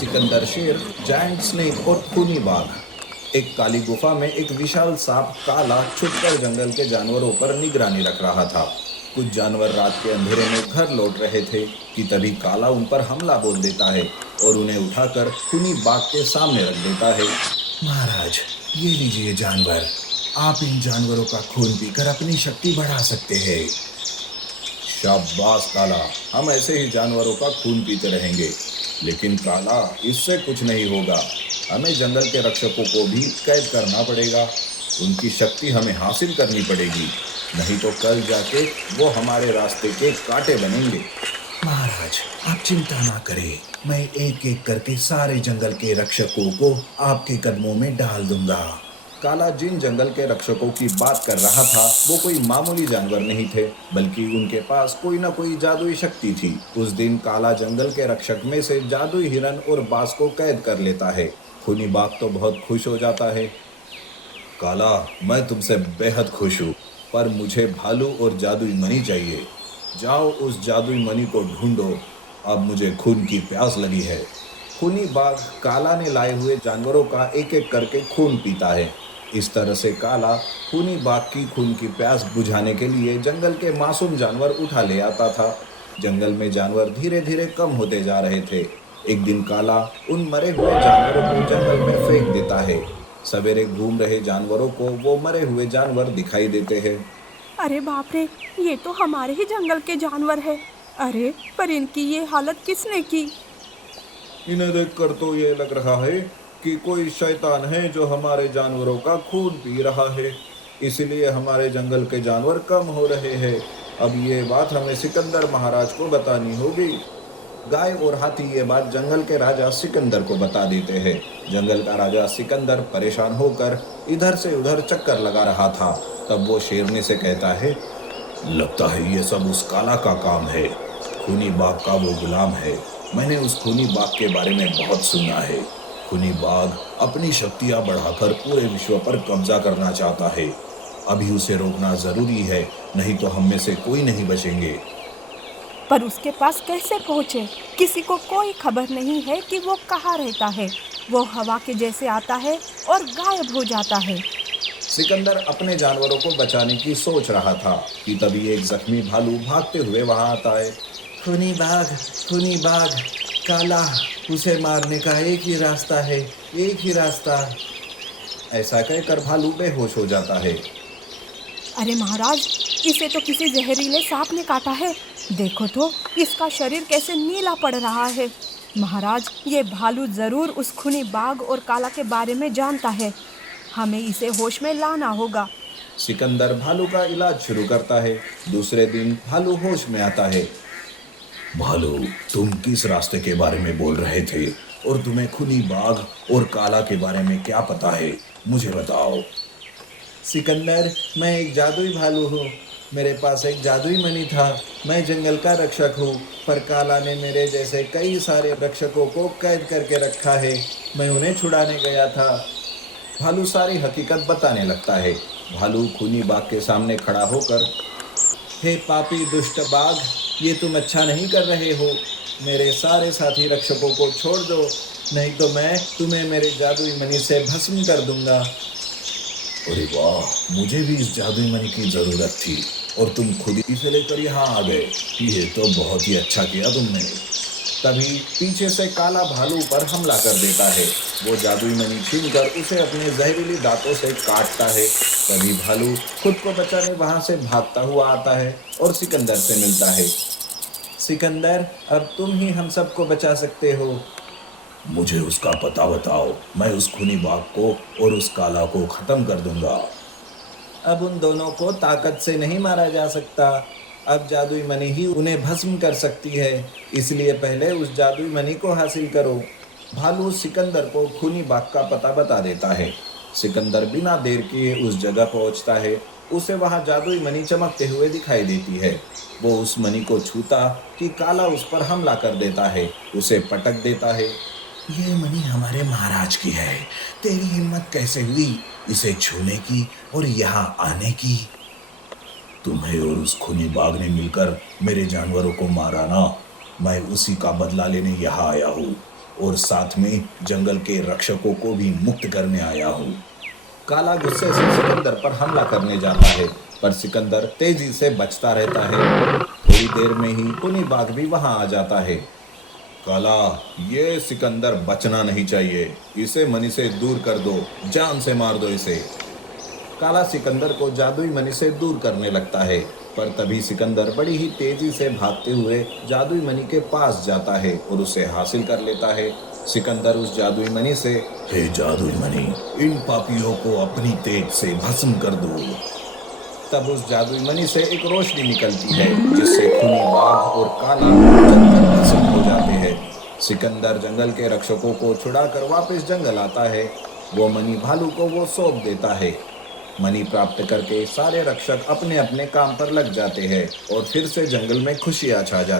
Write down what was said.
सिकंदर शेर, giant snake और खूनी बाघ। एक काली गुफा में एक विशाल सांप काला छुपकर जंगल के जानवरों पर निगरानी रख रहा था। कुछ जानवर रात के अंधेरे में घर लौट रहे थे कि तभी काला उन पर हमला बोल देता है और उन्हें उठाकर खूनी बाघ के सामने रख देता है। महाराज, ये लीजिए जानवर। आप इन जानवरों का खून पीकर अपनी शक्ति बढ़ा सकते हैं। शाबाश काला, हम ऐसे ही जानवरों का खून पीते रहेंगे। लेकिन काला, इससे कुछ नहीं होगा। हमें जंगल के रक्षकों को भी कैद करना पड़ेगा। उनकी शक्ति हमें हासिल करनी पड़ेगी, नहीं तो कल जाके वो हमारे रास्ते के कांटे बनेंगे। महाराज, आप चिंता ना करें। मैं एक एक करके सारे जंगल के रक्षकों को आपके कदमों में डाल दूंगा। काला जिन जंगल के रक्षकों की बात कर रहा था वो कोई मामूली जानवर नहीं थे, बल्कि उनके पास कोई ना कोई जादुई शक्ति थी। उस दिन काला जंगल के रक्षक में से जादुई हिरन और बाज को कैद कर लेता है। खूनी बाघ तो बहुत खुश हो जाता है। काला, मैं तुमसे बेहद खुश हूँ, पर मुझे भालू और जादुई मणि चाहिए। जाओ उस जादुई मणि को ढूंढो। अब मुझे खून की प्यास लगी है। खूनी बाघ काला ने लाए हुए जानवरों का एक एक करके खून पीता है। इस तरह से काला खूनी बाघ की खून की प्यास बुझाने के लिए जंगल के मासूम जानवर उठा ले आता था। जंगल में जानवर धीरे धीरे कम होते जा रहे थे। एक दिन काला उन मरे हुए जानवरों को जंगल में फेंक देता है। सवेरे घूम रहे जानवरों को वो मरे हुए जानवर दिखाई देते हैं। अरे बाप रे, ये तो हमारे ही जंगल के जानवर है। अरे पर इनकी ये हालत किसने की? इन्हें देखकर तो ये लग रहा है कि कोई शैतान है जो हमारे जानवरों का खून पी रहा है। इसलिए हमारे जंगल के जानवर कम हो रहे हैं। अब ये बात हमें सिकंदर महाराज को बतानी होगी। गाय और हाथी ये बात जंगल के राजा सिकंदर को बता देते हैं। जंगल का राजा सिकंदर परेशान होकर इधर से उधर चक्कर लगा रहा था। तब वो शेरनी से कहता है, लगता है ये सब उस काला का काम है। खूनी बाघ का वो गुलाम है। मैंने उस खूनी बाघ के बारे में बहुत सुना है। खूनी बाघ अपनी शक्तियां बढ़ाकर पूरे विश्व पर कब्जा करना चाहता है। अभी उसे रोकना जरूरी है, नहीं तो हम में से कोई नहीं बचेंगे। पर उसके पास कैसे पहुँचे? किसी को कोई खबर नहीं है कि वो कहाँ रहता है। वो हवा के जैसे आता है और गायब हो जाता है। सिकंदर अपने जानवरों को बचाने की सोच रहा था कि तभी एक जख्मी भालू भागते हुए वहां आता है। खूनी बाघ, खूनी बाघ, काला, उसे मारने का एक ही रास्ता है, एक ही रास्ता। ऐसा कहकर भालू बेहोश हो जाता है। अरे महाराज, इसे तो किसी जहरीले सांप ने काटा है। देखो तो इसका शरीर कैसे नीला पड़ रहा है। महाराज, ये भालू जरूर उस खूनी बाघ और काला के बारे में जानता है। हमें इसे होश में लाना होगा। सिकंदर भालू का इलाज शुरू करता है। दूसरे दिन भालू होश में आता है। भालू, तुम किस रास्ते के बारे में बोल रहे थे और तुम्हें खूनी बाघ और काला के बारे में क्या पता है? मुझे बताओ। सिकंदर, मैं एक जादुई भालू हूँ। मेरे पास एक जादुई मणि था। मैं जंगल का रक्षक हूँ, पर काला ने मेरे जैसे कई सारे रक्षकों को कैद करके रखा है। मैं उन्हें छुड़ाने गया था। भालू सारी हकीकत बताने लगता है। भालू खूनी बाघ के सामने खड़ा होकर, हे पापी दुष्ट बाघ, ये तुम अच्छा नहीं कर रहे हो। मेरे सारे साथी रक्षकों को छोड़ दो, नहीं तो मैं तुम्हें मेरे जादुई मणि से भस्म कर दूंगा। अरे वाह, मुझे भी इस जादुई मणि की जरूरत थी और तुम खुद ही से लेकर यहाँ आ गए। ये तो बहुत ही अच्छा किया तुमने। तभी पीछे से काला भालू पर हमला कर देता है। वो जादुई मणि छीनकर उसे अपने जहरीली दांतों से काटता है। तभी भालू खुद को बचाने वहां से भागता हुआ आता है और सिकंदर से मिलता है। सिकंदर, अब तुम ही हम सबको बचा सकते हो। मुझे उसका पता बताओ। मैं उस खूनी बाघ को और उस काला को खत्म कर दूंगा। अब उन दोनों को ताकत से नहीं मारा जा सकता। अब जादुई मणि ही उन्हें भस्म कर सकती है। इसलिए पहले उस जादुई मणि को हासिल करो। भालू सिकंदर को खूनी बाघ का पता बता देता है। सिकंदर बिना देर किए उस जगह पहुंचता है। उसे वहां जादुई मणि चमकते हुए दिखाई देती है। वो उस मणि को छूता कि काला उस पर हमला कर देता है, उसे पटक देता है। ये मणि हमारे महाराज की है। तेरी हिम्मत कैसे हुई इसे छूने की और यहाँ आने की? तुम्हें और उस खूनी बाघ ने मिलकर मेरे जानवरों को मारा ना। मैं उसी का बदला लेने यहाँ आया हूँ और साथ में जंगल के रक्षकों को भी मुक्त करने आया हूँ। काला गुस्से से सिकंदर पर हमला करने जाता है, पर सिकंदर तेजी से बचता रहता है। थोड़ी देर में ही खूनी बाघ भी वहां आ जाता है। काला, ये सिकंदर बचना नहीं चाहिए, इसे मनी से दूर कर दो, जान से मार दो इसे। काला सिकंदर को जादुई मणि से दूर करने लगता है, पर तभी सिकंदर बड़ी ही तेजी से भागते हुए जादुई मणि के पास जाता है और उसे हासिल कर लेता है। सिकंदर उस जादुई मणि से, हे जादुई मणि, इन पापियों को अपनी तेज से भस्म कर दो। तब उस जादुई मणि से एक रोशनी निकलती है, जिससे खूनी बाघ और काला जलकर भस्म हो जाते हैं। सिकंदर जंगल के रक्षकों को छुड़ाकर वापस जंगल आता है। वो मणि भालू को वो सौंप देता है। मणि प्राप्त करके सारे रक्षक अपने अपने काम पर लग जाते हैं और फिर से जंगल में खुशियां छा जाती